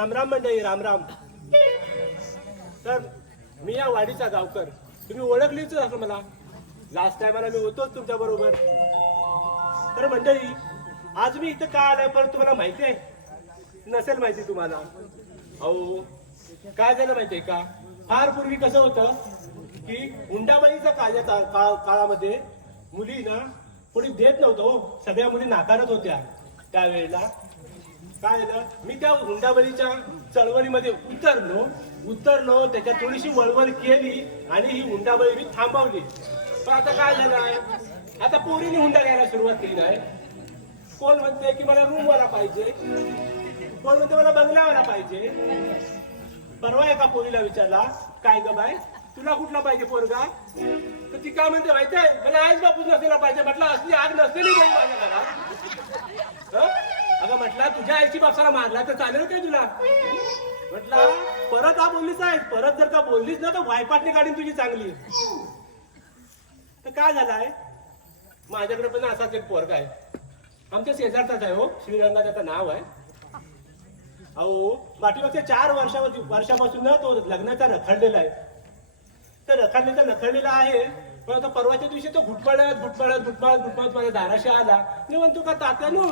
रामराम मंडळी, रामराम. तर मी या वाडीचा गावकर. तुम्ही ओळखलीच असं मला. लास्ट टाइमला मी होतोच तुमच्या बरोबर. तर मंडळी, आज मी इथं का आलोय पण तुम्हाला माहिती आहे? नसेल माहिती तुम्हाला. अहो काय झालं माहितीये का? फार पूर्वी कसं होतं की हुंडाबळीच्या काळामध्ये मुली ना कोणी देत नव्हतं हो. सगळ्या मुली नाकारत होत्या. त्यावेळेला काय झालं, मी त्या हुंडाबळीच्या चळवळीमध्ये उतरलो त्याच्यात थोडीशी वळवळ केली आणि ही हुंडाबळी मी थांबवली. पण आता काय झालं आहे, आता पोरीने हुंडा घ्यायला सुरुवात केली आहे. कोण म्हणते की मला रूमवाला पाहिजे, कोण म्हणते मला बंगल्यावाला पाहिजे. परवा एका पोरीला विचारला, काय ग बाय तुला कुठला पाहिजे पोरगा? तर ती काय म्हणते माहिती आहे, मला आईच बापूच नसलेला पाहिजे. म्हटलं असली आग नसलेली बाई माझ्या घरात. अगं म्हटलं तुझ्या आईची बापसाला मारला तर चालेल काय तुला? म्हटलं परत हा बोललीच आहे, परत जर का बोललीच ना तर वायपाटणी काढीन तुझी चांगली. तर काय झालंय, माझ्याकडे पण असाच एक पोरगा आहे. आमच्या शेजारचाच आहे हो, श्रीरंगा त्याचं नाव आहे. अहो पाठीमागच्या 4 वर्षापासून ना तो लग्नाचा रखडलेला आहे. तर रखडलेला आहे. पण आता परवाच्या दिवशी तो घुटमळत माझ्या दाराशी आला. मी म्हणतो का तात्यानू,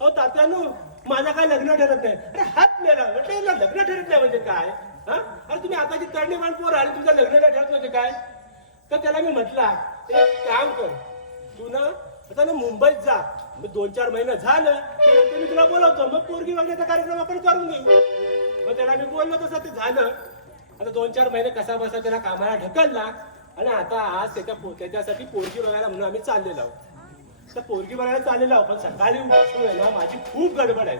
अहो तात्यानू माझा काय लग्न ठरत नाही. अरे हात नेला. म्हटलं लग्न ठरत नाही म्हणजे काय? हा अरे तुम्ही आताची तळणी मान पोर आणि तुझं लग्न नाही ठरत म्हणजे काय? तर त्याला मी म्हटला एक काम कर, तू ना आता ना मुंबईत जा. मग 2-4 महिने झालं की मी तुला बोलवतो, मग पोरगी बघण्याचा कार्यक्रम आपण करून घेऊ. मग त्याला मी बोललो तसं ते झालं. आता 2-4 महिने कसा बसा त्याला कामाला ढकलला आणि आता आज त्याच्यासाठी पोरगी बघायला म्हणून आम्ही चाललेलो आहोत. तर पोरगी बघायला चाललेलो आहोत. पण सकाळी उठून आहे ना माझी खूप गडबड आहे.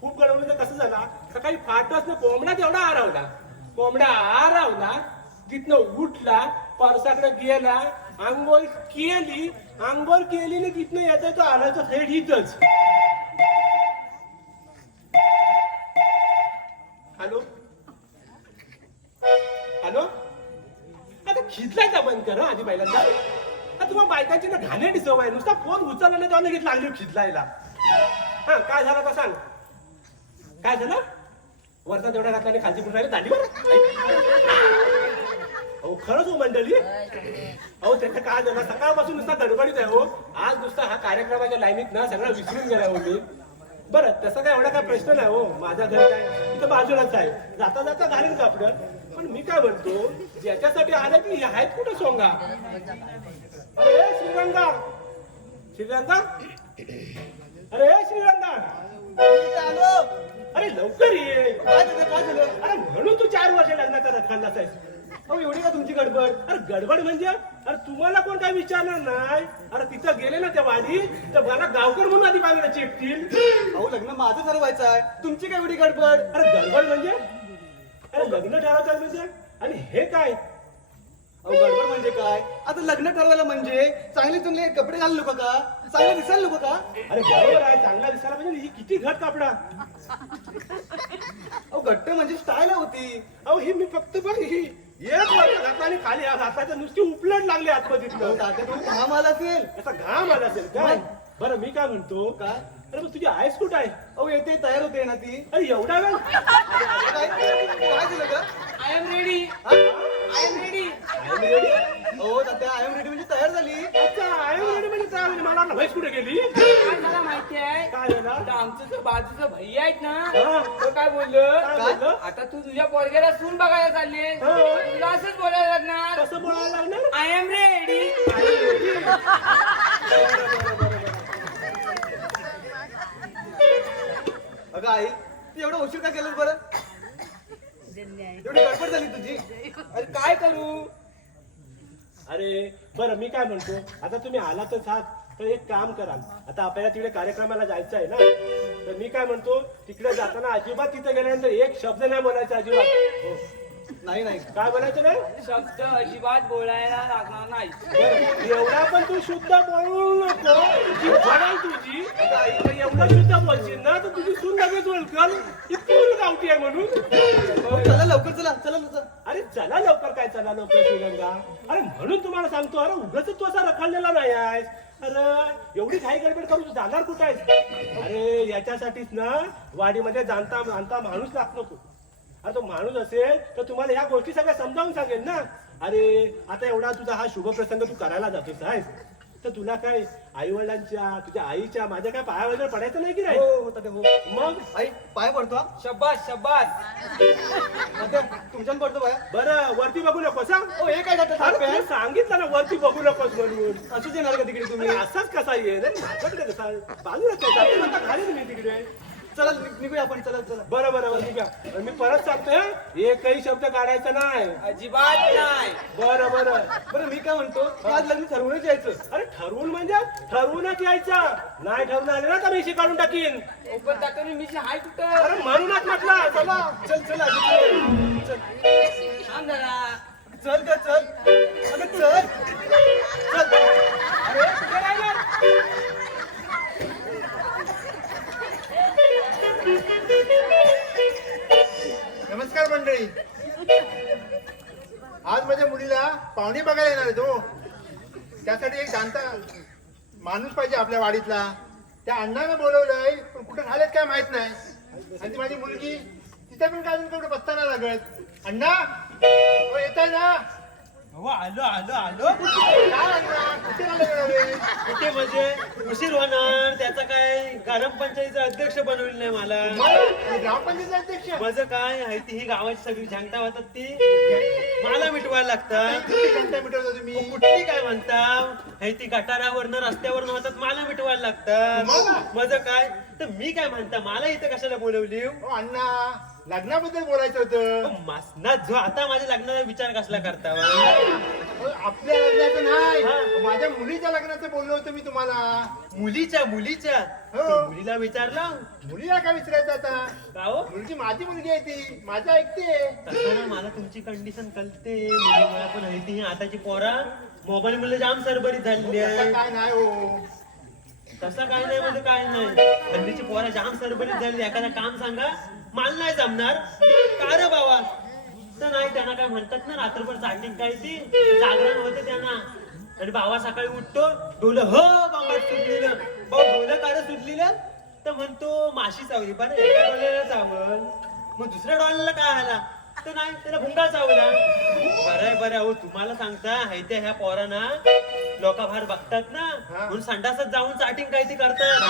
खूप गडबड म्हणजे कसं झाला, सकाळी फाटच ना कोंबडा आरावला तिथनं उठला, परसाकडे गेला, आंघोळ केली ना तिथनं येता तो आला तर थेट इथंच. हॅलो आता खिदलायचा बंद कर आधी पहिल्यांदा. तुम्हाला बायकांची ना घाणेरडी सवय, नुसता फोन उचलला नाही तेव्हा लगेच लागली खिदलायला. हा काय झालं तर सांग, काय झालं? वरचा तेवढा घातला खालची कुठे राहिली दाढीवर. अहो खरंच हो मंडळी. अहो त्याचं काय झालं, सकाळपासून नुसता गडबडीत आहे हो. आज नुसता हा कार्यक्रमाच्या लाईनीत ना सगळं विसरून गेला हो मी. बरं तसं काय एवढा काय प्रश्न नाही हो. माझ्या घरी काय इथं बाजूलाच आहे, जाता जाता घालीन कापड. पण मी काय म्हणतो, ज्याच्यासाठी आलं की आहेत कुठे सोंगा? अरे श्रीरंगा अरे श्रीरंगा अरे लवकर ये. काय झालं? अरे म्हणून तू 4 वर्ष लग्नाचा रखडलाच आहेस. अहो एवढी का तुमची गडबड? अरे गडबड म्हणजे अरे तुम्हाला कोण काय विचारणार नाही. अरे तिथं गेले ना त्या वाडी तर मला गावकर म्हणून आधी बाजूला चेपतील. अहो लग्न माझं ठरवायचं आहे, तुमची काय एवढी गडबड? अरे गडबड म्हणजे अरे लग्न ठरवतात म्हणजे, आणि हे काय? अहो गडबड म्हणजे काय? आता लग्न ठरवायला म्हणजे चांगले कपडे घालू नको का? चांगले दिसायला नको का? अरे बरोबर आहे, चांगला दिसायला म्हणजे ही किती घट कापडा. अहो घट्ट म्हणजे स्टाईल होती. अहो ही मी फक्त बघ ही एक वरचा घातला आणि खाली घातला नुसती उपलट लागली आतमध्ये. घाम आला असेल, असा घाम आला असेल काय? बरं मी काय म्हणतो, काय? अरे मग तुझी आईस कुठं आहे? अहो येते तयार होते ना ती. अरे एवढा वेळ काय झालं का? I am ready. हो तात्या आय एम रेडी म्हणजे तयार झाली. अच्छा आय एम रेडी म्हणजे काय म्हणजे मला वाटलं म्हैस कुठे गेली. मला माहिती आहे काय झालं? आता आमचं जो बाजूचं भैया आहेत ना, हा. तो काय बोललं, काय बोललं? आता तू तुझ्या पोरग्याला सून बघायला चालली, हा. तुला असंच बोलायला लागणार, कसं बोलायला लागणार? I am ready. अगं आई ती एवढं उशीर का केलं बरं? एवढी गडबड झाली तुझी. अरे काय करू? अरे बरं मी काय म्हणतो, आता तुम्ही आलातच आहात तर एक काम करा. आता आपल्याला तिकडे कार्यक्रमाला जायचं आहे ना, तर मी काय म्हणतो तिकडे जाताना अजिबात तिथे गेल्यानंतर एक शब्द नाही बोलायचा अजिबात. हो. नाही काय बोलायचं नाही? शब्द अजिबात बोलायला लागणार नाही. बरं, एवढा पण तू शुद्ध बोलू नको. जी म्हणाल तुझी एवढा शुद्ध बोलशील ना तर तुझी सून लगेच ओळखल ही पूर्ण गावठी आहे म्हणून. चला लवकर चला. अरे चला लवकर काय चला लवकर श्रीरंगा. अरे म्हणून तुम्हाला सांगतो, अरे उगाच तू असा रखडलेला नाही आहेस. अरे एवढी घाई गडबड करून तू जाणार कुठं आहेस? अरे याच्यासाठीच ना वाडीमध्ये जाणता जाणता माणूस लागत नको. अरे तो माणूस असेल तर तुम्हाला ह्या गोष्टी सगळ्या समजावून सांगेल ना. अरे आता एवढा तुझा हा शुभ प्रसंग तू करायला जातोस आहेस तर तुला काय आई वडिलांच्या तुझ्या आईच्या माझ्या काय पाया वगैरे पडायचं नाही की नाही? हो तात्या हो. मग आई पाय पडतो हा. शब्बास शब्बास. तात्या तुमच्यान पडतो पाया. बरं वरती बघू नकोस हा. ओ हे काय तात्या अरे थांब तुला सांगितलं ना वरती बघू नकोस म्हणून. असंच येणार का तिकडे तुम्ही? असाच कसा येईल माझ्याकडे कसा बाजूला काय जातो म्हणता घालीन मी तिकडे. चला निघूया आपण चला चला. बरं बरं बरं निघा. मी परत सांगतोय हं, एकही शब्द काढायचा नाही. अजिबात नाही. बरं बरं बरं मी काय म्हणतो आज लग्न ठरवूनच यायचं. अरे ठरवून म्हणजे ठरवूनच यायचं. नाही ठरवून आले ना तर मी काढून टाकीन. पण तात्या मी हाय कुठं? अरे म्हणूनच म्हटलं चला. चल चल आधी चल. थांब जरा. चल का चल. अगं चल. चल. अरे कुठे राहिला? नमस्कार मंडळी. आज माझ्या मुलीला पाहुणे बघायला येणार आहे तो. त्यासाठी एक जाणता माणूस पाहिजे आपल्या वाडीतला. त्या अण्णाला बोलवलंय पण कुठं झालेत काय माहित नाही. आणि ती माझी मुलगी तिथे पण काय कुठे बसताना लागत. अण्णा हो येत आहे ना? हो आलो आलो आलो. काय अण्णा कुठे आले म्हणाले? कुठे म्हणजे उशीर होणार त्याचा काय ग्रामपंचायतीचा अध्यक्ष बनवलं नाही मला. मला ग्रामपंचायत अध्यक्ष माझं काय आहे ती ही गावाची सगळी झंगटा होतात ती मला मिटवायला लागतात. कुठली घंटा मिटवता तुम्ही? कुठली काय म्हणता आहे ती गटारावरनं रस्त्यावरनं होतात मला मिटवायला लागतात. मला? माझं काय तर मी काय म्हणता मला इथं कशाला बोलवली. हो अण्णा लग्नाबद्दल बोलायचं होतं. मसनात जो आता माझ्या लग्नाचा विचार कसला करता वा? हो, आपल्या लग्नाचं नाही हा. माझ्या मुलीच्या लग्नाचं बोललो होतं मी तुम्हाला. मुलीच्या हो. तर मुलीला विचारलं मुलीला काय विचारायचं आता? का हो मुलगी माझी मुलगी आहे ती माझ्या ऐकते. तसं ना मला तुमची कंडिशन कळते. मुलीमुळे पण आहे ती आताची पोरा मोबाईल मुले जाम सरबरीत झालेली तसं आहे. काय नाही हो. तसं काय नाही म्हणजे काय नाही. हल्लीची पोरा जाम सरबरीत झालेली. एखादा काम सांगा मला नाही जमणार का रे बाबा तर नाही. त्यांना काय म्हणतात ना रात्रभर चाटिंग काय ती जागरण होते त्यांना. आणि बाबा सकाळी उठतो डोलं हो बाबा सुटलेलं भाऊ डोलं काय रे सुटलेलं तर म्हणतो माशी चावली पण एका डोळ्याला चावल मग दुसऱ्या डोळ्याला काय आला तर नाही त्याला भुंगा चावला. बरं बरं हो तुम्हाला सांगता हायत्या ह्या पोरांना लोका बाहेर बघतात ना म्हणून संडासात जाऊन चाटिंग काय ती करतात.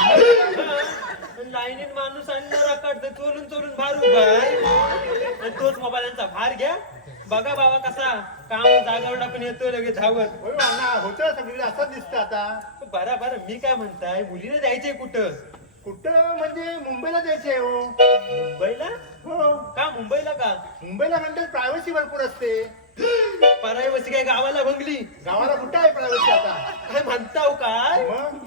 लाईनीत माणूस आणलं रकडतं चोरून चोरून भार उभा आहे. आणि तोच मोबाईलचा भार घ्या बघा बाबा कसा काम जागावर टाकून येतो लगेच धावत. होय अण्णा होतं सगळीकडे असंच दिसतं आता. बरं बरं मी काय म्हणताय मुलीने जायचंय कुठं? कुठं म्हणजे मुंबईला जायचंय हो. मुंबईला हो का मुंबईला का मुंबईला म्हणतात प्रायव्हसी भरपूर असते. परायवसी काय गावाला भंगली गावाला कुठं आहे प्रायव्हसी आता? काय म्हणताव काय मग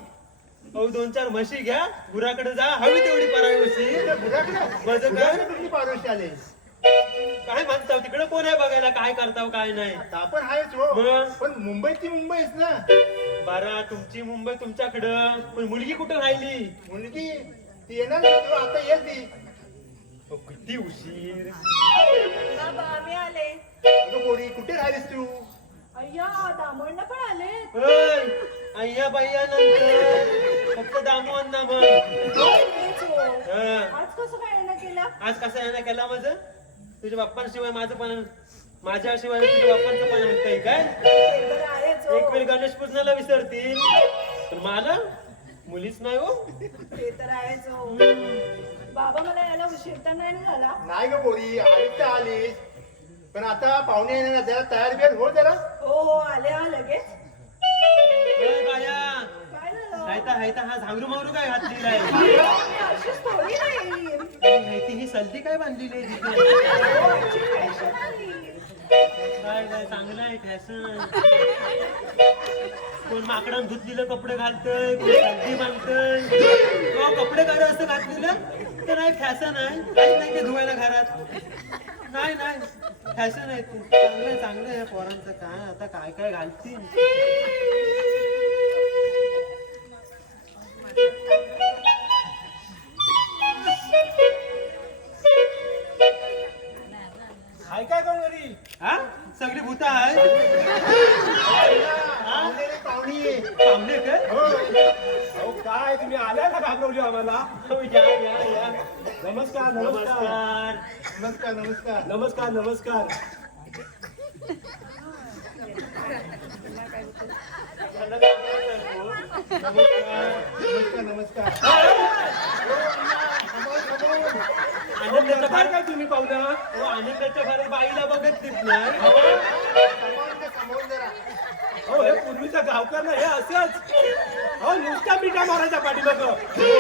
अहो 2-4 म्हशी घ्या गुराकडे जा हवी तेवढी परायवसी. माझं काय? कुठली प्रायव्हसी आली? काय म्हणताव तिकडे कोण आहे बघायला काय करताव काय नाही. आपण आहेच हो मग? पण मुंबईची मुंबईच ना. बरं तुमची मुंबई तुमच्याकडं पण मुलगी कुठं राहिली? मुलगी ती येणार ना, ती आता येईल ती. अहो, किती उशीर. बाबा आम्ही आले. अगं पोरी कुठे राहिलीस तू? अय्या दामोंड पण आले. होय अय्या बाय्या नंतर फक्त दामोंना मग. तेच हो. हा. आज कसं काय येणं केलं? आज कसं आहे ना केला माझं तुझ्या बाप्पांशिवाय माझं पण माझ्याशिवाय तुझ्या बाप्पांचं पण आणतंय काय. ते तर आहेच हो. एक वेळ गणेश पूजनाला विसरतील पण मला मुलीच नाही हो. ते तर आहेच हो. बाबा मला याला उशीर तर नाही ना झाला. नाही ग पोरी आलीस तर आलीस पण आता पाहुणे येणार जरा तयार बियार हो जरा. हो हो आले हा लगेच. ए बाया काय झालं? हायता हा झांगरू मांगरू काय घातलेला आहे. मी अशीच थोडी नाही. माहिती ही सल्ली काय बांधलेली आहे तिथे. हो, आमची फॅशन आली. काय काय चांगलं आहे फॅशन. कोण माकडान धुतलेलं कपडे घालतंय कोण सल्ली बांधतंय. किंवा कपडे काय असं घातलेलं तर नाही फॅशन आहे. काही नाही ते धुवायला घरात नाही नाही फॅशन आहे ते. चांगलं आहे पोरांचं काय आता काय काय घालतील. हाय काय कोण घरी? हा सगळी भूता आहे. अण्णा, पाहुणे रे, पाहुणी. पाहुणे काय हो. अहो काय तुम्ही आल्या का घाबरवली आम्हाला? हो, या या या नमस्कार नमस्कार नमस्कार नमस्कार नमस्कार. नमस्कार नमस्कार. नमस्कार नमस्कार. आनंदाच्या काय काय तुम्ही पाहुणा? आनंदाच्या भरात बाईला बघत नाही समोर जरा. हो हे पूर्वीचा गावकर ना हे असंच. हो नुसत्या मिठा मारायच्या पाठीमाग.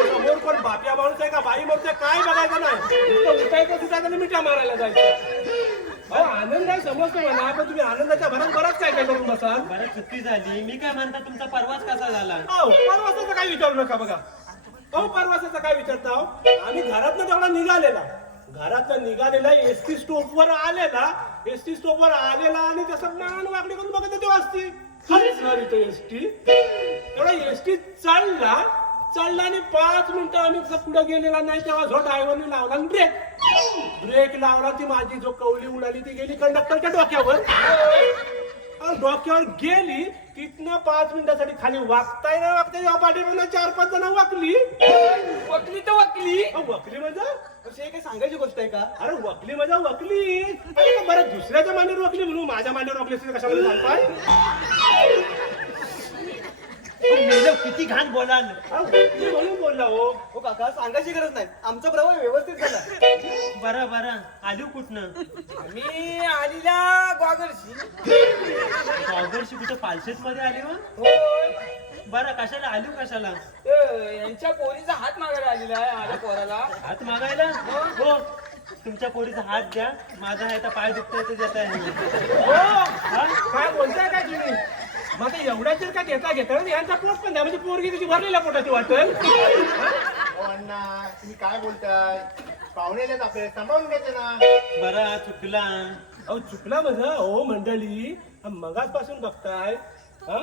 समोर कोण बाप्या माणूस आहे का बाई माणूस आहे काय बघायचं नाही. नुसतं उठायचं सुटायचं आणि मिठा मारायला जायचं. हो आनंद आहे समजतो मला पण तुम्ही आनंदाच्या भरात बराच काय काय करून बसाल. बरं सुट्टी झाली मी काय म्हणता तुमचा परवाच कसा झाला हो परवासाचं काय विचारू नका बघा. हो परवासाचं काय विचारता हो? आम्ही घरातनं तेवढा निघालेला एसटी स्टॉपवर आलेला आणि तसं मान वाकडी करून बघत तेव्हा असती तो एसटी तेवढा एसटी चढला आणि 5 मिनिटं आम्ही पुढे गेलेला नाही तेव्हा जो ड्रायव्हरने लावला आणि ब्रेक लावला ती माझी जो कवली उडाली ती गेली कंडक्टरच्या डोक्यावर गेली तिथनं 5 मिनिटासाठी खाली वागताय ना तेव्हा पाठीमागनं 4-5 जण वाकली वकली तर वकली. वकली म्हणजे अशी काही सांगायची गोष्ट आहे का? अरे वकली म्हणजे वकली. अरे बरं दुसऱ्याच्या मांडीवर वकली म्हणून माझ्या मांडीवर वकली असते कशामध्ये सांगताय? किती घाण बोलाल वकली म्हणून बोलला हो. हो काका सांगायची गरज नाही आमचा प्रवास व्यवस्थित झाला. बरं बरं आलू कुठनं मी आलीला गॉगरशी. ऑगरशी कुठं पालशेत मध्ये आली मग होय. बरं कशाला आलू कशाला यांच्या पोरीचा हात मागायला आलेला आहे आल्या पोराला. हात मागायला हो तुमच्या पोरीचा हात द्या माझा आहे तर पाय दुखतोय ते देत आहे हो काय बोलताय काय तुम्ही? मग आता एवढ्या जर का घेता यांचा पोट पण द्या म्हणजे पोरगी तुझी भरलेल्या पोटाची वाटेल. हो अण्णा तुम्ही काय बोलताय पाहुणे आलेत आपले सांभाळून घ्यायचे ना. बरं चुकला अहो चुकला माझं हो मंडळी मगाचपासून बघताय हा?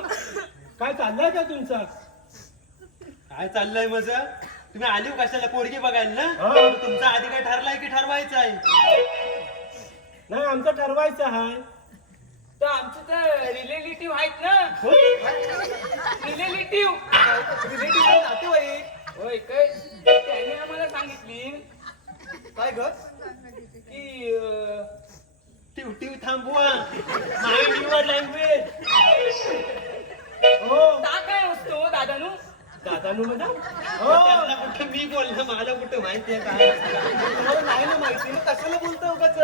काय चाललंय का तुमचा? काय चाललंय माझं तुम्ही आली कशाला पोरगी बघायला ना हो. तुमचा आधी काय ठरलाय की ठरवायचं आहे नाही आमचं ठरवायचं आहे. तर आमचे तर रिलेटिव्ह आहेत ना. रिलेटिव्ह नातेवाईक होय काय त्याने आम्हाला सांगितली काय ग? की टिव थांबवा माइंड युअर लँग्वेज हो ता काय असतो दादानू. दादानू म्हणजे त्यांना कुठं मी बोललं मला कुठं माहितीये काय तुम्हाला नाही ना माहिती मग कशाला बोलतो उगाच?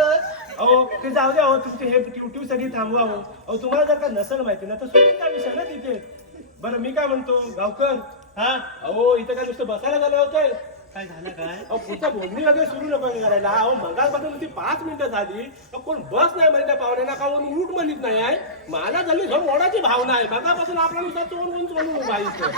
अहो ते जाऊ द्या हो तुमचे हे ट्यूट्यू सगळी थांबवा हो. अहो तुम्हाला जर का नसेल माहिती ना तर सोडून काय विषय ना तिथे. बरं मी काय म्हणतो गावकर हा अहो इथं काय नुसतं बसायला झालं होतं. काय झालं काय अहो पुढचा बोलणी वगैरे सुरू नको करायला. अहो मगाचपासून ती 5 मिनिटं झाली कोण बस नाही म्हणजे त्या पाहुण्याला का रूट म्हणत नाही आहे. मला झाली झोप मोडाची भावना आहे मगापासून आपला नुसता चोरून उभा इथं.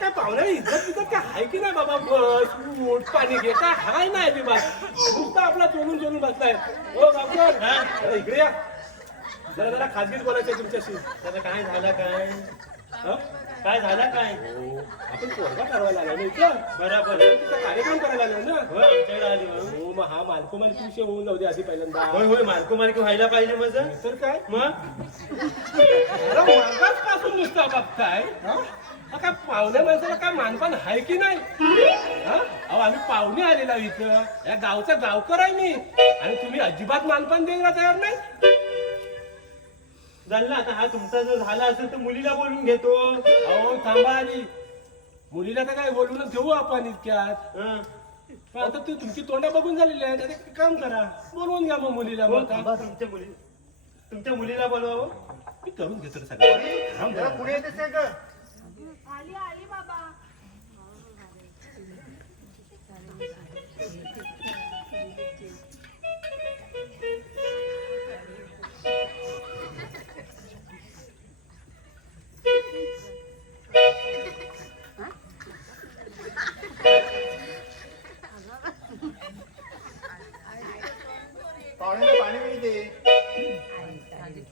काय पाहुण्याला इज्जत काय आहे की नाही बाबा बस उठ पाणी घे काय हाय नाही ती बस नुसतं आपला चोरून बसलाय. हो गावकर जरा इकडे या जरा खाजगीत बोलायचं तुमच्याशी. त्याचं काय झालं काय हं? काय झालं काय आपण पोरगा ठरवायला आलो ना इथं. बरोबर तिचा कार्यक्रम करायला आलो ना. हो आमच्याकडे आली हो. हो मग हा मालको मालकी विषय होऊन जाऊ दे आधी पहिल्यांदा. होय होय मालको मालकी व्हायला पाहिजे माझं तर काय मग अरे मगाचपासून नुसतं बघताय हं? काय पाहुण्या माणसाला काय मानपान आहे की नाही हं? अहो आम्ही पाहुणे आलेला इथं या गावचा गावकर आहे मी आणि तुम्ही अजिबात मानपान द्यायला तयार नाही. झालं आता हा तुमचा जर झाला असेल तर मुलीला बोलून घेतो अहो थांबा आधी मुलीला तर काय बोलूनच घेऊ आपण इतक्यात. हं. पण आता तू तुमची तोंड बघून झालेली आहे आता एक काम करा बोलवून घ्या मग मुलीला. हो, मग आता. थांबा, तुमच्या मुलीला बोलवावं मी करून घेतो रे सगळं. थांब जरा जरा. पुढे येतेस काय ग? आली बाबा. पाहुण्याला पाणी पिणी दे.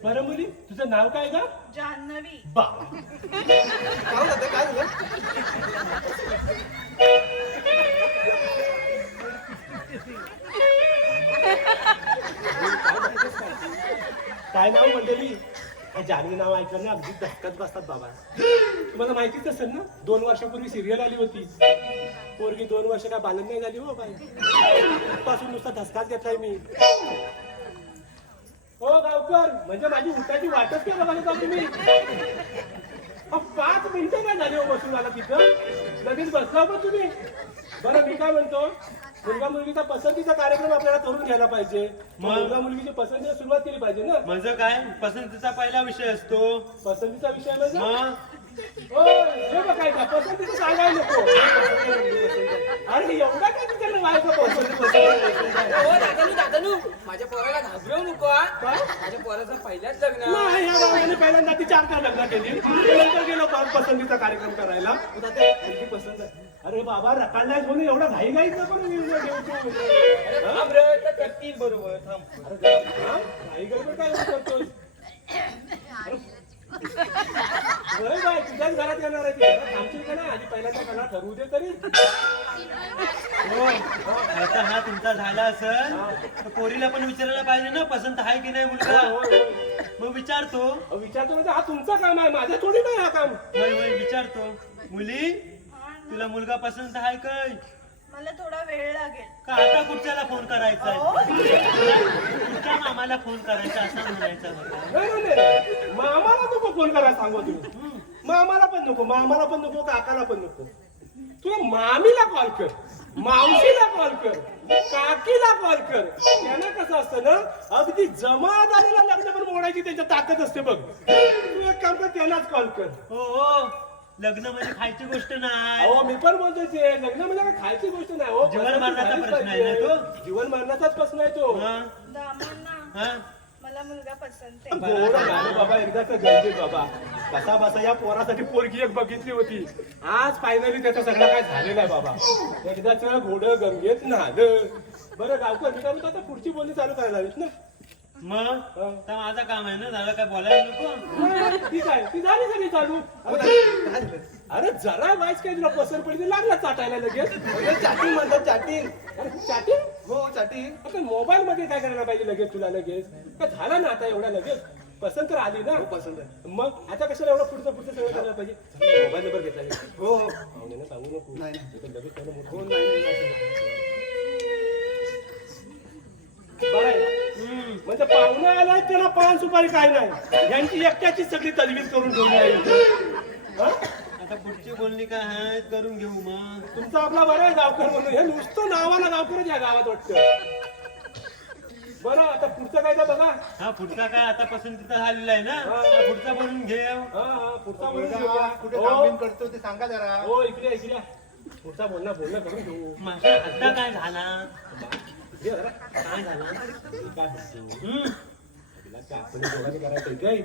बरं मुली तुझं नाव काय का? जान्हवी. बा काय झालं काय झालं? काय नाव मंडळी? जानवी नाव ऐकलं ना अगदी धक्काच बसतात बाबा. तुम्हाला माहितीच असेल ना 2 वर्षापूर्वी सिरियल आली होती. पोरगी 2 वर्ष काय बालन नाही झाली हो बाई. पासून नुसता धसकाच घेतलाय मी. हो गावकर, म्हणजे माझी उठाची वाटच काय बघायला का तुम्ही? 5 मिनिटं नाही झाली हो बसून आला तिथं, लगेच बसला पण तुम्ही. बरं मी काय म्हणतो, मुलगा मुलगीचा पसंतीचा कार्यक्रम आपल्याला करून घ्यायला पाहिजे. मुलगा मुलगीची पसंतीला सुरुवात केली पाहिजे ना. म्हणजे काय पसंतीचा पहिला विषय असतो. पसंतीचा विषय म्हणजे मग हो, हे बघायचा पसंतीचं सांगायला नको. अरे एवढा काय तिकडे व्हायचं पसंती. हो दादानू माझ्या पोराला घाबरवू नको हा. माझ्या पोराचं पहिल्याच लग्न. नाही, या गावाने पहिल्यांदा ती 4 लग्न केली. नंतर गेलो पसंतीचा कार्यक्रम करायला. मुलगी पसंत आहे. अरे बाबा रकांडाय म्हणून एवढा घाई घाईचा पण निर्णय घेऊ. थांब रे, तर करतील बरोबर थांब. अरे हा? घाई गडबड काय करतोय? बरं बाय, तुझ्याच घरात येणार आहे ती. थांबशील का नाही? आधी पहिल्यांदा मला ठरवू दे तरी. हो, आता हा तुमचा झाला असेल तर पोरीला पण विचारायला पाहिजे ना पसंत आहे की नाही मुलगा. मग विचारतो. विचारतो म्हणजे हा तुमचं काम आहे, माझं थोडी नाही हा काम. होय होय विचारतो. मुली तुला मुलगा पसंत आहे काय? मला थोडा वेळ लागेल. का आता कुठच्याला फोन करायचा आहे? कुठच्या मामाला फोन करायचा असं म्हणायचं होतं. नाही, मामाला नको फोन करायला सांगू तुम्ही. मामाला पण नको, मामाला पण नको, काकाला पण नको. तुला मामीला कॉल कर, मावशीला कॉल कर, काकीला कॉल कर. त्यांना कसं असतं ना, अगदी जमा झालेला लग्न पण मोडायची त्यांच्या ताकद असते बघ. तू एक काम कर, त्यांनाच कॉल कर. हो हो, लग्न म्हणजे खायची गोष्ट नाही. अहो मी पण बोलतोय ते, लग्न म्हणजे काय खायची गोष्ट नाही हो. जीवन मरणाचा झालीच प्रश्न आहे पाहिजे. ना तो. जीवन मरणाचाच प्रश्न आहे तो. दामांना हा? मला मुलगा पसंत आहे. गोडं झालं बाबा, एकदाच गरजेच बाबा. कसा बसा या पोरासाठी पोरगी एक बघितली होती. आज फायनली त्याचं सगळं काय झालेलं आहे बाबा. एकदाच घोडं गंगेत नाहलं. बरं गावकर, मी काय म्हणतो आता पुढची बोलणी चालू करायला हवीत ना. मग तर माझं काम आहे ना, झालं काय बोलायला नको. ती काय ती झाली सगळी चालू. अरे जरा वाईस काय तुला पसंत पडली लागला चाटायला लगेच. चॅटिंग म्हणतात चॅटिंग. अरे चॅटिंग हो चॅटिंग. आता मोबाईल मध्ये काय करायला पाहिजे लगेच तुला लगेच? काय झाला ना आता एवढा लगेच? पसंत तर आली ना. पसंत आहे. मग आता कशाला एवढं पुढचं सगळं करायला पाहिजे? मोबाईल नंबर घेतला नाही. हो हो. पाहुण्याला सांगू नको. नाही. नाही तर लगेच त्याला मोठं- हो नाही. बरं आहे. म्हणजे पाहुणे आलाय त्याला पान सुपारी काय नाही, यांची एकट्याची सगळी तजवीज करून ठेवली आहे इथे. हा? आता पुढची बोलणी काय आहे करून घेऊ मग. तुमचा आपला बरं आहे गावकर म्हणून, हे नुसतं नावाला गावकरच या गावात वाटतं. बरं आता पुढचं काय तर बघा. हा पुढचा काय आता पसंतीचा झालेला आहे ना, हा. हा पुढचा बोलून घे. हा पुढचा बोलून मुलगा घेऊया. कुठे हो. कामबिम करतो ते सांगा जरा. हो इकडे पुढचा बोलणं करून घेऊ. माझा आता काय झाला? हे जरा काय झालं? काय म्हणतो? हम्म. तिला काय आपण दोघांनी करायचं काय?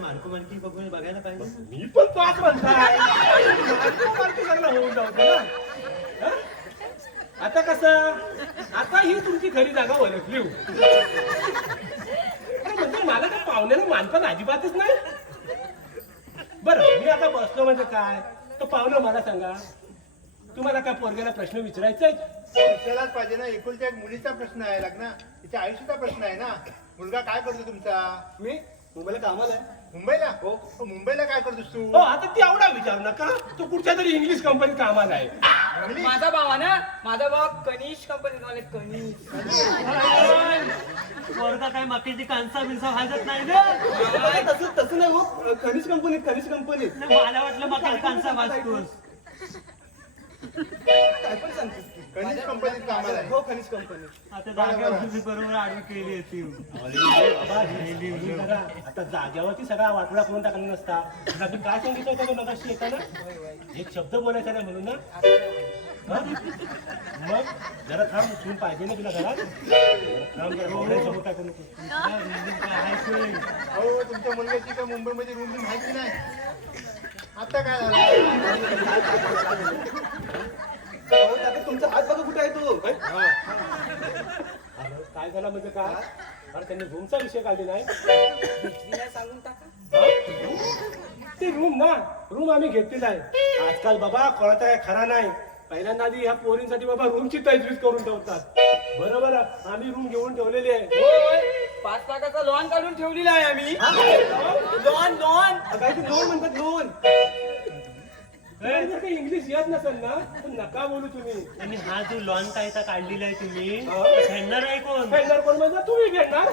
मार्को मार्की बघून बघायला पाहिजे. मी पण पाच म्हणताय. सगळं होऊन जाऊ दे ना. हा? आता कसं, आता ही तुमची खरी जागा ओळखली. म्हणजे मला काय पाहुण्याला मानपण अजिबातच नाही. बरं मी आता बसलो म्हणजे काय, तर पाहुणं मला सांगा, तुम्हाला काय पोरग्याला प्रश्न विचारायचा आहे? विचारलाच पाहिजे ना. एकुलत्या एक मुलीचा प्रश्न आहे, लग्न तिच्या आयुष्याचा प्रश्न आहे ना. मुलगा काय करतो तुमचा? मी मुंबईला कामाला आहे. मुंबईला? हो. मुंबईला काय करतोस तू? हो आता ती एवढा विचारू नका, तो कुठच्या तरी इंग्लिश कंपनीत कामाला आहे. माझा भाव आहे ना, माझा भाव कनिष्क कंपनीत मला कनिष्क. पोरगा काय माकेची कांसा बिंसा भाजत नाही ना. तसं नाही हो. खनिज कंपनीत. मला वाटलं माकेची कांसा भाजतोस. काय पण सांगतेस तू. कनिष्क कंपनीत कामाला आहे. हो खनिज कंपनीत. आता जागेवर तुम्ही बरोबर आडवी केली होती. बाबा, हे जरा आता जाग्यावरती सगळा वाटोळा करून टाकला नसता. आता मी काय सांगितलं होतं तो मगाशी येताना? एक शब्द बोलायचा नाही म्हणून ना. हा? मग जरा थांब, उचलून पाहिजे ना तुला घरात. थांब जरा, पाहुण्यासमोर काय करू नको. हो तुमच्या मुलग्याची काय मुंबईमध्ये रूम माहिती नाही. आता काय झालं? हो आता तुमचा हात बघा कुठे आहे तो. अरे, काय झालं म्हणजे काय? अरे त्यांनी रूमचा विषय काढले नाही. तिला सांगून टाका. ती रूम ना, रूम आम्ही घेतलेला आहे. आजकाल बाबा कोणाचा काय खरा नाही. पहिल्यांदा आधी ह्या पोरींसाठी बाबा रूमची तजवीज करून ठेवतात. बरोबर आम्ही रूम घेऊन ठेवलेली आहे. होय 5 लाखाचा लॉन काढून ठेवलेला आहे आम्ही. Lawn lawn. काय ते लोन म्हणतात लोन. जर काही इंग्लिश येत नसेल ना तर नका बोलू तुम्ही. आणि हा जो लॉन काय काढलेला आहे तुम्ही फेडणार आहे कोण? फेडणार कोण म्हणजे तुम्ही फेडणार.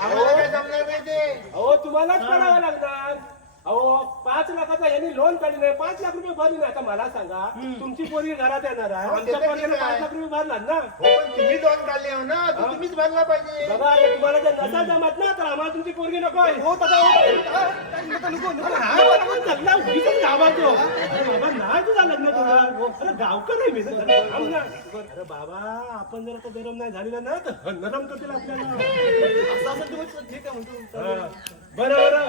आम्हाला काय जमणार नाही ते. अहो तुम्हालाच करावं लागणार. अहो 5 लाखाचा यांनी लोन काढले 5 लाख रुपये भरले. आता मला सांगा तुमची पोरगी घरात येणार आहे आमच्या पोरगीने 5 लाख रुपये भरणार ना. हो पण तुम्ही लोन काढले हो ना तो तुम्हीच भरला पाहिजे. बघा आता तुम्हाला जर नसा जमत ना तर आम्हाला तुमची पोरगी नको आहे. हो दादा हो दादा. काय नको नको नको. हा बरोबर जगला उगीचच गावात तो. अरे बाबा नाही तुझा लग्न तुला. अरे गावकर आहे मी तर. थांब ना. अरे बाबा आपण जर आता गरम नाही झालेलं ना तर नरम करतील आपल्याला. असं असेल तर मग ठीक आहे म्हणतो. हा. बरं बरं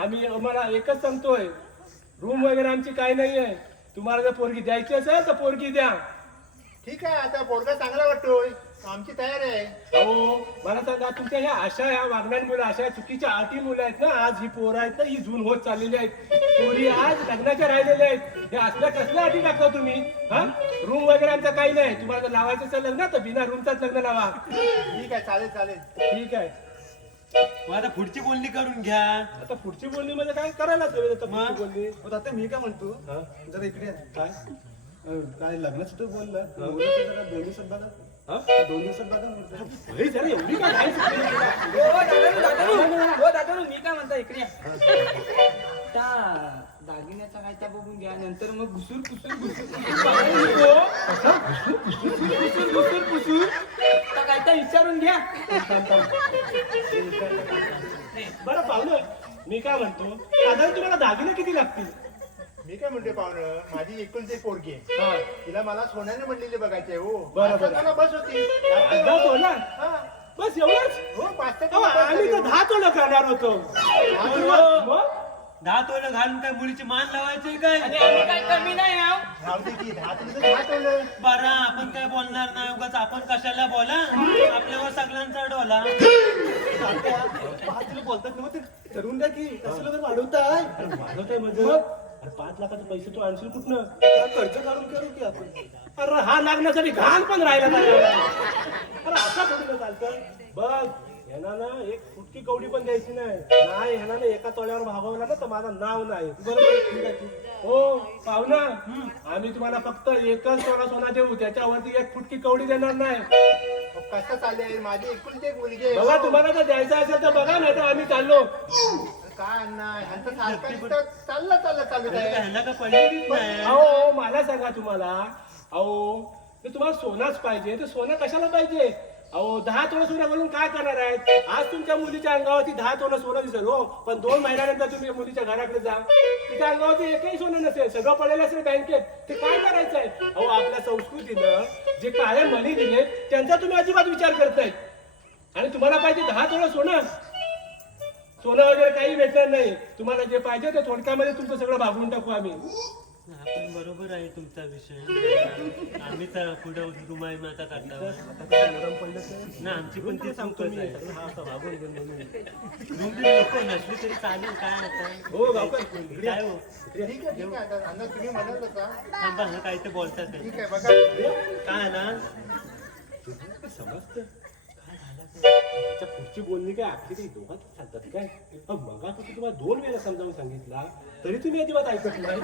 आम्हाला एकच सांगतोय रूम वगैरे आमची काही नाहीये. तुम्हाला जर पोरगी द्यायची असेल तर पोरगी द्या. ठीक आहे आता पोरगा चांगला वाटतोय आमची तयार आहे. अहो मला सांगा तुमच्या ह्या वागण्यांमुळे अशा चुकीच्या अटी मुलं आहेत ना आज ही पोरं आहेत ना ही जून होत चाललेली आहेत. पोरी आज लग्नाच्या राहिलेल्या आहेत. हे असल्या कसल्या अटी टाकता तुम्ही. हा रूम वगैरे आमचं काही नाही. तुम्हाला जर लावायचं असेल लग्न तर बिना रूमचाच लग्न लावा. ठीक आहे चालेल चालेल. ठीक आहे. मग आता पुढची बोलणी करून घ्या. आता पुढची बोलणी म्हणजे काय करायलाच हवी आता पुढची बोलणी. हो दादा मी काय म्हणतो हा? जरा इकडे या. काय काय लग्नाचं तर बोललं मुहूर्ताचं जरा 2 दिवसात बघा. हा? 2 दिवसात बघा मुहूर्त. अरे जरा एवढी काय घाई सुटली तुला? हो दादानू मी काय म्हणता इकडे या. त्या दागिन्याचा काय त्या बघून घ्या नंतर मग घुसूर कुसूर घुसूर काय त्या विचारून घ्या. बरं पाहुणं मी काय म्हणतो साधारण तुम्हाला दागिने किती लागतील. मी काय म्हणते पाहुणं माझी एकुलती एक पोरगी आहे. हा. तिला मला सोन्याने म्हणलेले बघायचे हो. बरं, 5 बरं. लाखाला बस होती. अर्धा तोला हा. बस एवढंच. हो 5 अहो, आम्ही तर 10 तोला करणार होतो. मग 10 तोलं घालून काय मुलीची मान लावायची काय? आणि आम्ही काय कमी नाही आहोत. राहू दे की 10 तुझं 10 तोलं. बरं आपण काय बोलणार नाही उगाच आपण कशाला बोला आपल्यावर सगळ्यांचा डोला. तुला बोलतात ना मग ते ठरवून द्या की कसं जर वाढवताय. वाढवताय म्हणजे 5 लाखाचे पैसे तू आणशील कुठनं. कर्ज काढून करू की आपण. अरे हा लागण्यासाठी घाण पण राहिला नाही. अरे असा थोडी चालतं. बघ ह्याना ना एक फुटकी कवडी पण द्यायची नाही ह्याना ना एका तोळ्यावर भागवला ना तर माझं नाव नाही. बरोबर ठीक आहे ठीक. हो पाहुणा आम्ही तुम्हाला फक्त एकच तोळा सोना देऊ त्याच्यावरती एक फुटकी कवडी देणार नाही. अहो, कसं चालेल माझी एकुलती एक मुलगी आहे. बघा तुम्हाला जर द्यायचं असेल तर बघा नाही तर आम्ही चाललो. काय अण्णा ह्यांचं सारखं चालत आहे. ह्यांना काय पडलेलीच नाही. अहो मला सांगा तुम्हाला अहो ते तुम्हाला सोनाच पाहिजे तर सोनं कशाला पाहिजे. अहो 10 तोळा सोनं बोलून काय करणार आहेत. आज तुमच्या मुलीच्या अंगावरती 10 तोळा सोनं दिसेल हो पण 2 महिन्यानंतर तुम्ही मुलीच्या घराकडे जा तिच्या अंगावरती एकही सोनं नसेल सगळं पडलेलं असेल बँकेत. ते काय करायचं आहे. अहो आपल्या संस्कृतीनं जे काळे मणी दिले त्यांचा तुम्ही अजिबात विचार करताय आणि तुम्हाला पाहिजे 10 तोळा सोनं. सोनं वगैरे काही भेटणार नाही. तुम्हाला जे पाहिजे ते थोडक्यामध्ये तुमचं सगळं भागवून टाकू आम्ही. आपण बरोबर आहे तुमचा विषय. आम्ही तर पुढे रुमाई माता काढणार ना आमची पण ती चूकच आहे. रूम नको नसली तरी चालेल काय आता. हो गावकर काय हो ठीक आहे आता अण्णा तुम्ही म्हणाल तसा. थांबा ना काय ते बोलतात ते. ठीक आहे बघा. काय ना समजतं त्याच्या पुढची बोलणी काय आपली काही दोघात चालतात काय. मग आता तुम्हाला 2 वेळा समजावून सांगितला तरी तुम्ही अजिबात ऐकत नाही.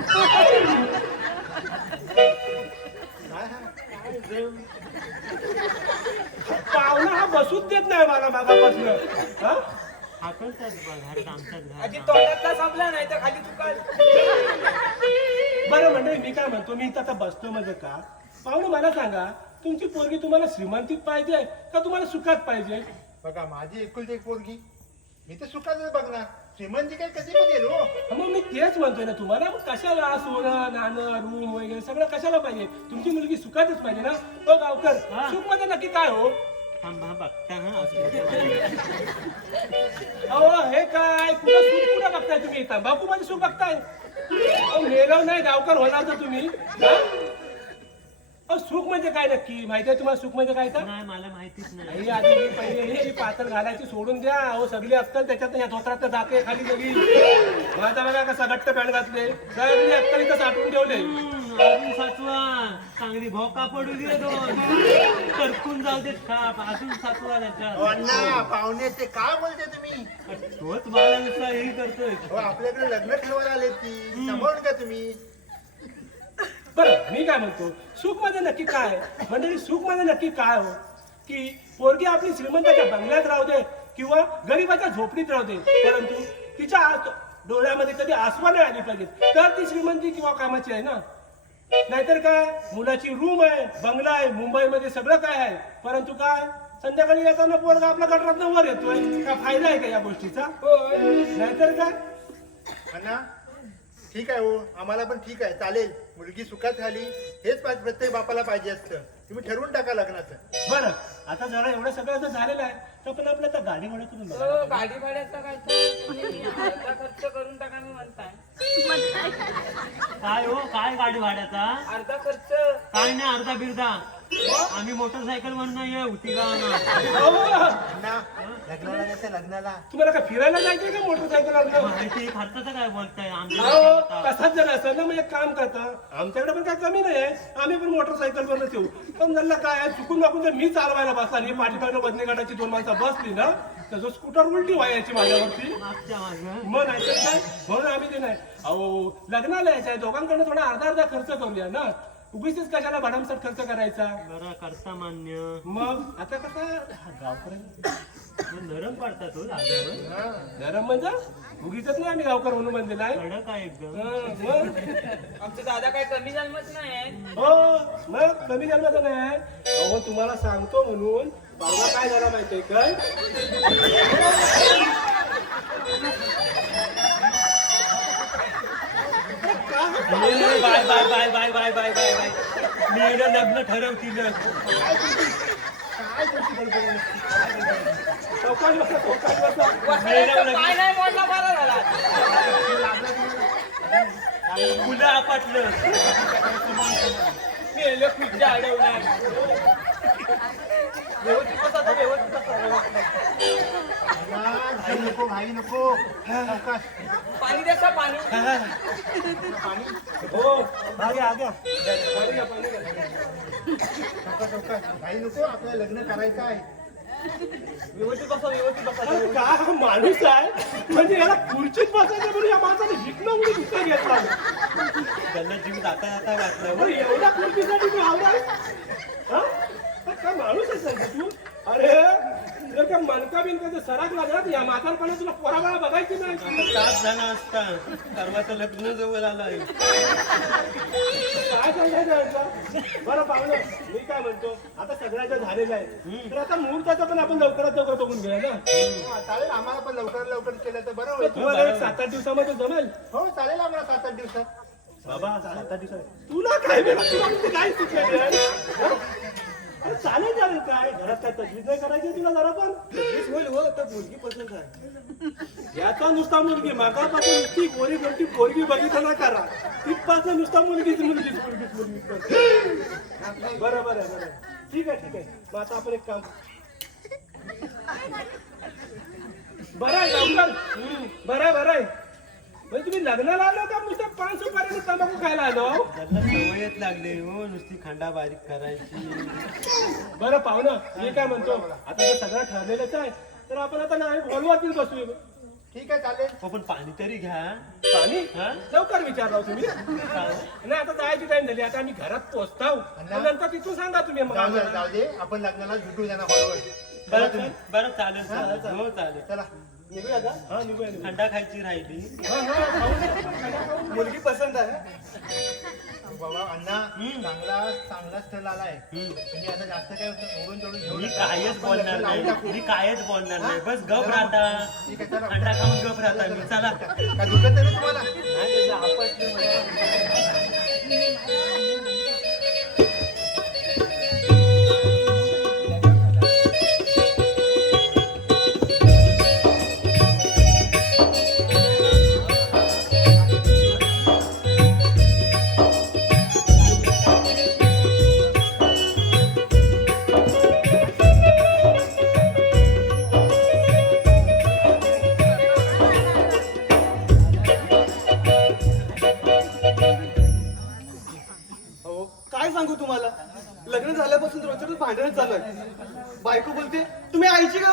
पाहुणा हा बसूच देत नाही मला मागापासून. हा हाकलतात घरात आमच्यात आधी घर. तोंडातला संपला नाही तर खाली चुकाल. बरं म्हणजे मी काय म्हणतो मी इथं आता बसतो म्हणजे का पाहुणे मला सांगा तुमची पोरगी तुम्हाला श्रीमंतीत पाहिजे का तुम्हाला सुखात पाहिजे. बघा माझी एकुलती एक पोरगी मी तर सुखातच बघणार. श्रीमंती काय कधी पण येईल हो. मग मी तेच म्हणतोय ना तुम्हाला मग कशाला सोनं नाणं रूम वगैरे सगळं कशाला पाहिजे. तुमची मुलगी सुखातच पाहिजे ना. हो गावकर सुख मध्ये नक्की काय हो. थांबा बघता हा असं अहो हे काय कुठं सुख कुठं बघताय तुम्ही तंबाखू मध्ये सुख बघताय. अहो मेलं नाही गावकर होणार तर तुम्ही. सुख म्हणजे काय नक्की माहिती आहे तुम्हाला. सुख म्हणजे काय तर नाही मला माहितीच नाही. आई आधी ही पहिले ही पातळ घालायची सोडून द्या. अहो सगळी अक्कल त्याच्यात या धोत्रात जाते खाली सगळी. माझा बघा कसा घट्ट पॅन्ट घातले सगळी अक्कल इथं साठवून ठेवले. अजून साचवा चांगली भोका पडू दे दोन सरकून जाऊ देत खाप अजून साचवा त्याच्यात अण्णा पाहुणे ते काय बोलते तुम्ही तोच मला नुसता हे करतोय हो आपल्याकडे लग्न ठरवायला आले ती सांभाळून का तुम्ही बरं मी काय म्हणतो सुख मध्ये नक्की काय मंडळी सुख मध्ये नक्की काय हो की पोरगी आपली श्रीमंताच्या बंगल्यात राहू दे किंवा गरीबाच्या झोपडीत राहू दे परंतु तिच्या डोळ्यामध्ये कधी आसवा नाही आली पाहिजे तर ती श्रीमंती किंवा कामाची आहे ना नाहीतर काय मुलाची रूम आहे बंगला आहे मुंबईमध्ये सगळं काय आहे परंतु काय संध्याकाळी येताना पोरगा आपल्या गटरात वर येतोय का फायदा आहे का या गोष्टीचा नाहीतर काय अण्णा ठीक आहे हो आम्हाला पण ठीक आहे चालेल मुलगी सुखात झाली हेच प्रत्येक बापाला पाहिजे असतं तुम्ही ठरवून टाका लग्नाचं बरं आता जरा एवढं सगळं जर झालेलं आहे तर पण आपल्या त्या गाडी भाडं करून बघा. हो, गाडी भाड्याचा काय तर तुम्ही अर्धा खर्च करून टाका मी म्हणताय काय हो काय गाडी भाड्याचा अर्धा खर्च काय नाही अर्धा बिरदा आम्ही मोटरसायकल म्हणून ये होती का अहो, अण्णा लग्नाला कसं लग्नाला तुम्हाला काय फिरायला जायचंय का मोटरसायकल माहिती खर्चाचं काय बोलताय अहो आमच्या तसाच जर असेल ना मग एक काम करता आमच्याकडे पण काय कमी नाही आहे आम्ही पण मोटरसायकल वरच येऊ पण झालं काय आहे, चुकून माकून जर मी चालवायला बसला आणि पाठीमागं बदली गाठाची 2 माणसं बसली ना तर जो स्कूटर उलटी व्हायची माझ्यावरती मागच्या मागं मग नाही तर काय म्हणून आम्ही ते नाही अहो लग्नाला यायचं आहे दोघांकडनं थोडा अर्धा खर्च करूया ना उगीच कशाला भडामसट खर्च करायचा बरं करता मान्य मग आता कसं गावकऱ्यांना मग नरम पडतात हो झाडावर गरम म्हणजे उगीच नाही आम्ही गावकर म्हणून बनलेला आहे कडक आहे एकदम मग आमचे दादा काय कमी जन्मच नाही हो मग कमी जन्माचं नाही अहो तुम्हाला सांगतो म्हणून परवा काय झाला माहितीये काय bye bye bye bye bye bye bye bye मी एकदा लग्न ठरवतील चौकाश बसा चौकाश बसा काय नाही बोलला बरा झाला मुलं आपटलं मेलं खुर्च्या अडवणार व्यवस्थित बसा तो, व्यवस्थित बसा. घाई नको घाई नको सावकाश. पाणी द्यायचं पाणी हो आगे आगे पाणी घ्या, पाणी घ्या. सावकाश सावकाश घाई नको आपल्याला लग्न करायचं आहे व्यवस्थित बसा व्यवस्थित बसा अरे काय हा माणूस आहे म्हणजे याला खुर्चीत बसायचं म्हणून या माणसाने विकलं उडी विकत घेतला त्यांना जीव जाता जाता वाटलं अरे एवढ्या खुर्चीसाठी तू आवडाय काय माणूस असेल का तू अरे जर का मनका बिनका सराक लागला तर या म्हातारपणे तुला पोराबाळा बघायची नाही तास झाला असता परवाचं लग्न जवळ आलंय काय सांगायचं यांचं? बरं पाहुणं मी काय म्हणतो आता सगळ्याचं झालेलं आहे तर आता मुहूर्ताचं पण आपण लवकरात लवकर बघून घेऊया ना हा, चालेल आम्हाला पण लवकर लवकर केलं तर बरं तर होईल तुम्हाला एक 7-8 दिवसामध्ये जमेल हो चालेल आम्हाला 7-8 दिवसात बाबा 7-8 दिवसात तुला काय वेळा तुला म्हणजे काय सुचलं अरे चालेल चालेल काय घरात काय तजवीज नाही करायची तुला जरा पण वीस होईल हो तर मुलगी पसंत आहे याचा नुसता मुलगी मागापासून नुसती गोरी गोरी पोरगी बघितलं ना करा तिथपासून नुसता मुलगीच मुलगीच बरं बरं बरं ठीक आहे मग आता आपण एक काम बरं आहे गावकर बरं आहे म्हणजे तुम्ही लग्नाला आलो का नुसतं 5 सुपारी तंबाखू खायला आलो त्यांना सवयच लागली हो नुसती खंडा बारीक करायची बरं पाहुणं मी काय म्हणतो आता हे सगळं ठरलेलंच आहे तर आपण आता नाही बोलवातील बसू ठीक आहे चालेल हो पण पाणी तरी घ्या पाणी हा? लवकर विचारला तुम्ही नाही आता जायची टाइम झाली आता आम्ही घरात पोहोचताव नंतर तिथून सांगा तुम्ही मग जाऊ दे आम्हाला. जाऊ दे आपण लग्नाला भेटू जाणार बरोबर बरं चालेल हो चालेल चला निघूया का हा निघूया खंडा खायची राहिली मुलगी पसंत आहे बाबा अण्णा चांगला स्थळ आलाय तुम्ही आता जास्त काय ओढून तोडून घेऊ मी नका. कायच आपण बोलणार लग्न लावून नाही टाकू. मी कायच बोलणार नाही बस गप राहता ठीक आहे चला खंडा खाऊन गप राहता मी चला काय दुखत नाही ना तुम्हाला नाही त्याचं आपटलं मला.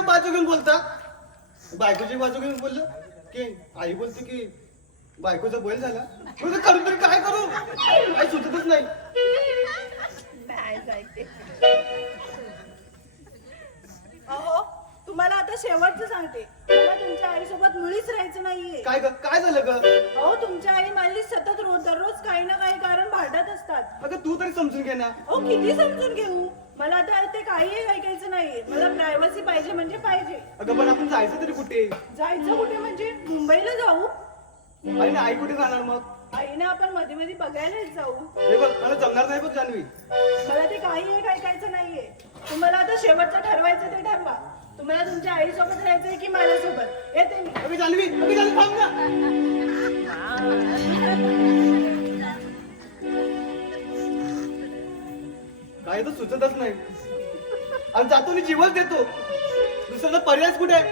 बाजू घेऊन बोलता बायकोची बाजू घेऊन बोललं की आई बोलते की बायकोचा बैल झाला म्हणजे करून तरी काय करू काही सुचतच नाही. नाही जायचे. अहो तुम्हाला आता शेवटचं सांगते, मला तुमच्या आईसोबत मुळीच राहायचं नाहीये. काय झालं ग? अहो तुमच्या आई माझी सतत दररोज काही ना काही कारण भांडत असतात. अगं तू तरी समजून घे ना. अहो किती समजून घेऊ, मला आता ते काही ऐकायचं नाहीये. मला प्रायव्हसी पाहिजे म्हणजे पाहिजे. अगं पण आपण जायचं तरी कुठे? जायचं कुठे म्हणजे मुंबईला जाऊ. आणि आई कुठे जाणार मग? आईने आपण मध्ये मध्ये बघायलाच जाऊ. हे बघ मला जमणार नाही बघ जान्हवी. मला ते काही एक ऐकायचं नाहीये. तुम्हाला आता शेवटचं ठरवायचं ते ठरवा. तुम्हाला तुमच्या आईसोबत राहायचंय की माझ्यासोबत? येते मी. अगं जान्हवी थांब ना. काय तर सुचतच नाही आणि जातो मी जीवच देतो. दुसऱ्याचा पर्यायच कुठे आहे?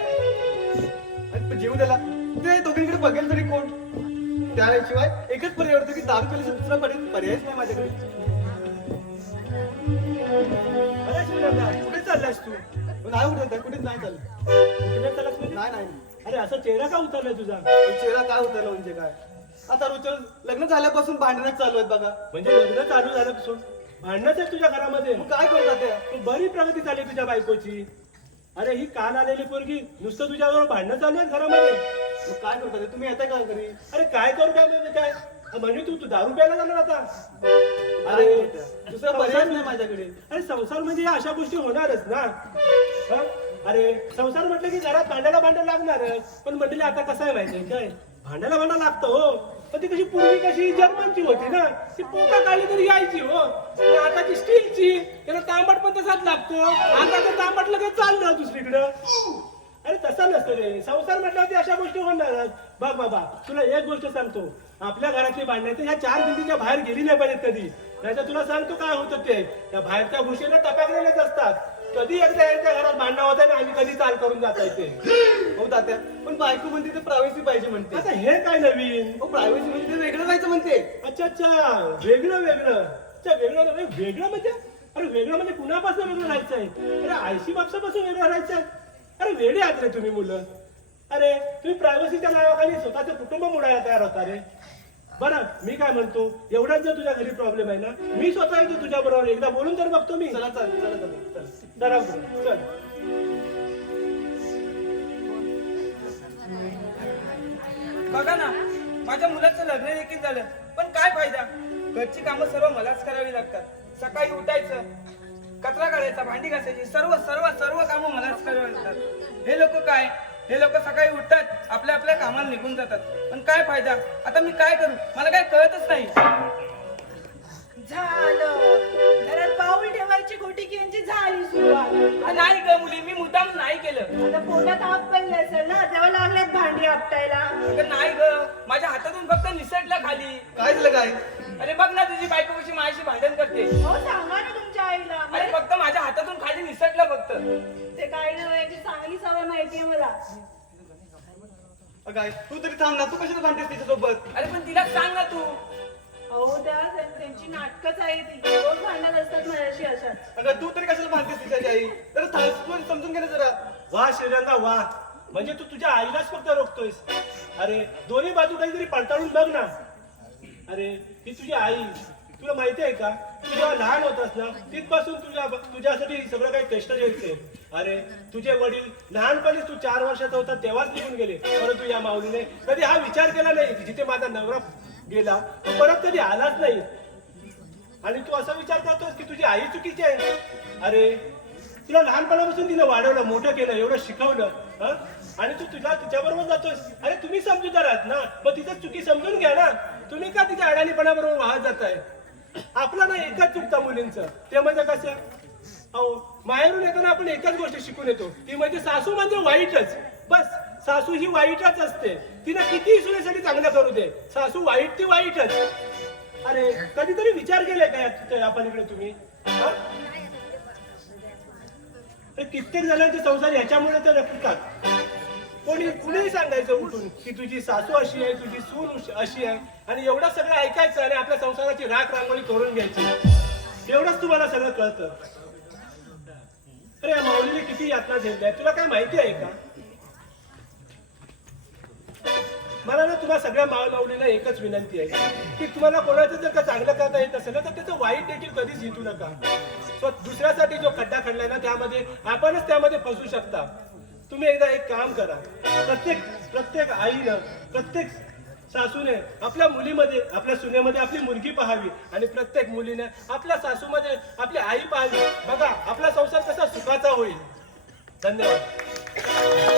आणि जीव दिला ते दोघींकडे बघेल तरी कोण? त्याशिवाय एकच पर्याय होतो की दारू पेल्याचा दुसरा पर्यायच नाही माझ्याकडे. अरे शिवराजा, कुठे चाललास तू? नाही उठत आहे, कुठेच नाही चाललं. कुठे चाललास म्हणजे? नाही अरे असा चेहरा का उतरलाय तुझा? चेहरा काय होता म्हणजे काय? आता रोजच्या लग्न झाल्यापासून भांडणच चालू आहेत बघा. म्हणजे लग्न चालू झाल्यापासून भांडणच आहे तुझ्या घरामध्ये? मग काय करतात त्या? तू बरी प्रगती झाली तुझ्या बायकोची. अरे ही काल आलेली पोरगी नुसतं तुझ्याबरोबर भांडणं चालू आहेत घरामध्ये. मग काय करतात? तुम्ही येताय का घरी? अरे काय करू काय म्हणजे काय? म्हणजे तू दारू प्यायला जाणार आता? अरे दुसरा पर्यायच नाही माझ्याकडे. अरे संसार म्हणजे या अशा गोष्टी होणारच ना. हं? अरे संसार म्हटलं की घरात भांडायला लागणारच. पण म्हटले आता कसं आहे माहितीये काय, भांडायला लागतं हो. पण ती कशी पूर्वी कशी जर्मनची होती ना, ती पोका काढली तरी यायची हो. पण आता ती स्टीलची, त्याला तांबट पण तसाच लागतो. आता तर तांबट लगेच चाललं दुसरीकडं. अरे तसं नसतं रे, संसार म्हटल्यावरती अशा गोष्टी होणारच. बघ बाबा तुला एक गोष्ट सांगतो, आपल्या घरातली भांडणं तर ह्या 4 भिंतीच्या बाहेर गेली नाही पाहिजेत कधी. नाहीतर तुला सांगतो काय होतं ते, त्या बाहेरच्या घुशीला टपाकलेलेच असतात. कधी एकदा यांच्या घरात भांडणं होत आणि आम्ही कधी चाल करून जाता येते. हो तात्या, पण बायको म्हणते ते प्रायव्हसी पाहिजे म्हणते. आता हे काय नवीन? हो प्रायव्हसी म्हणजे ते वेगळं जायचं म्हणते. अच्छा वेगळं अच्छा वेगळं म्हणजे? अरे वेगळं म्हणजे कुणापासून वेगळं राहायचंय? अरे आयशी बापसापासून वेगळं राहायचंय? अरे वेडे आहात रे तुम्ही मुलं. अरे तुम्ही प्रायव्हसीच्या नावाखाली स्वतःचं कुटुंब मोडायला तयार होता रे. बरं मी काय म्हणतो, एवढाच जर तुझ्या घरी प्रॉब्लेम आहे ना, मी स्वतः येतो तुझ्या बरोबर, एकदा बोलून तर बघतो मी. चला चल जरा चल. बघा ना, माझ्या मुलाचं लग्न देखील झालं, पण काय फायदा? घरची कामं सर्व मलाच करावी लागतात. सकाळी उठायचं, कचरा काढायचा, भांडी घासायची, सर्व सर्व सर्व कामं मलाच करावी लागतात. हे लोक सकाळी उठतात, आपल्या आपल्या कामाला निघून जातात. पण काय फायदा? आता मी काय करू? मला काय कळतच नाही. झालं, घरात पाऊल ठेवायची खोटी की यांची झाली सुरुवात. नाही ग मुली, मी मुद्दाम नाही केलं. आता पोटात आग पडले असेल ना, तेव्हा लागलेत भांडी आपटायला. अगं नाही ग, माझ्या हातातून फक्त निसटलं खाली. काय झालं काय? अरे बघ ना, तुझी बायको कशी माझ्याशी भांडण करते. हो सांगा ना तुमच्या आईला. अरे फक्त माझ्या हातातून खाली निसटलं फक्त. ते काही नाही, याची चांगली सवय माहितीये मला. काय तू तरी थांब ना, तू कशाला भांडतेस तिच्यासोबत? अरे पण तिला सांग ना तू. अहो त्यांची नाटकच आहे ती, रोज भांडत असतात माझ्याशी अशाच. अगं तू तरी कशाला भांडतेस तिच्याची आई? तर तू समजून घे ना जरा. वा श्रीरंगा वा, म्हणजे तू तुझ्या आईलाच फक्त रोखतोयस. अरे दोन्ही बाजू काहीतरी पडताळून बघ ना. अरे ही तुझी आई, तुला माहिती आहे का, तू जेव्हा लहान होतास ना, तिथपासून तुझ्यासाठी सगळं काही कष्ट घ्यायचे. अरे तुझे वडील लहानपणी तू 4 वर्षाचा होता तेव्हाच निघून गेले. परंतु या माऊलीने कधी हा विचार केला नाही की जिथे माझा नवरा गेला तो परत कधी आलाच नाही. आणि तू असा विचार करतोस की तुझी आई चुकीची आहे. अरे तुला लहानपणापासून तिने वाढवलं, मोठं केलं, एवढं शिकवलं, आणि तू तिच्याबरोबर जातोस. अरे तुम्ही समजूतदार आहात ना, मग तिचं चुकी समजून घ्या ना. तुम्ही का तिच्या अडाणीपणाबरोबर वाहत जाताय? आपला ना एकच चुकता मुलींचं, ते म्हणजे कसं, अहो माहेरून येताना आपण एकच गोष्ट शिकून येतो, ती म्हणजे सासू म्हणजे वाईटच. बस सासू ही वाईटच असते. तिने कितीही सुनेसाठी चांगलं करू दे, सासू वाईट ती वाईटच. अरे कधीतरी विचार केलाय का आपण इकडे तुम्ही? कित्येक जणांचे संसार याच्यामुळे तर रखतात. कुणीही सांगायचं उठून की तुझी सासू अशी आहे, तुझी सून अशी आहे, आणि एवढं सगळं ऐकायचं आणि आपल्या संसाराची राख रांगोळी करून घ्यायची. एवढंच तुम्हाला सगळं कळतं. अरे या माऊलीने किती यातना झेलल्या तुला काय माहिती आहे का? मला ना तुम्हाला सगळ्या माऊलीला एकच विनंती आहे की तुम्हाला कोणाचं जर का चांगलं करता येत असेल ना तर त्याचं वाईट देखील कधीच हिंदू नका. दुसऱ्यासाठी जो खड्डा खणलाय ना त्यामध्ये आपणच त्यामध्ये फसू शकता. तुम्ही एकदा एक काम करा, प्रत्येक आईनं प्रत्येक सासूने आपल्या मुलीमध्ये आपल्या सुनेमध्ये आपली मुलगी पाहावी आणि प्रत्येक मुलीने आपल्या सासूमध्ये आपली आई पाहावी. बघा आपला संसार कसा सुखाचा होईल. धन्यवाद.